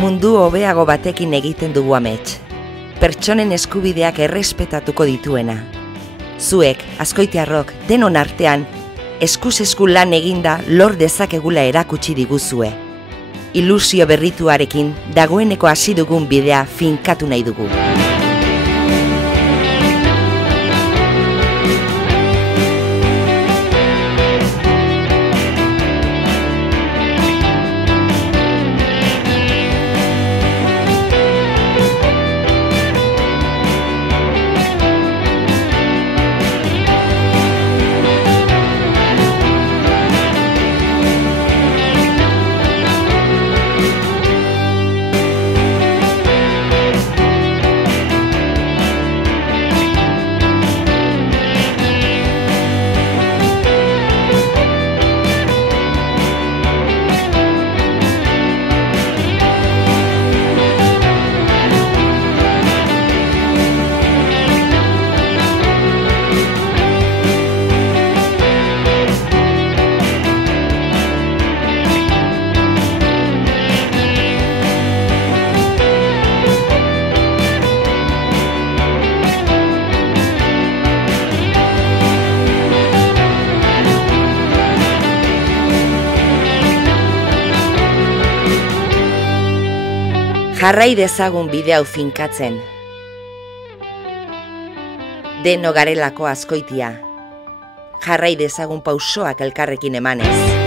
mundu hobeago batekin egiten dugu amets. Pertsonen eskubideak errespetatuko dituena. Zuek, azkoitiarrok, denon artean, eskuz esku lan eginda lor dezakegula erakutsi diguzue. Ilusio berrituarekin dagoeneko hasi dugun bidea finkatu nahi dugu. Jarrai dezagun bide hau finkatzen. Deno garelako Azkoitia. Jarrai dezagun pausoak elkarrekin emanez.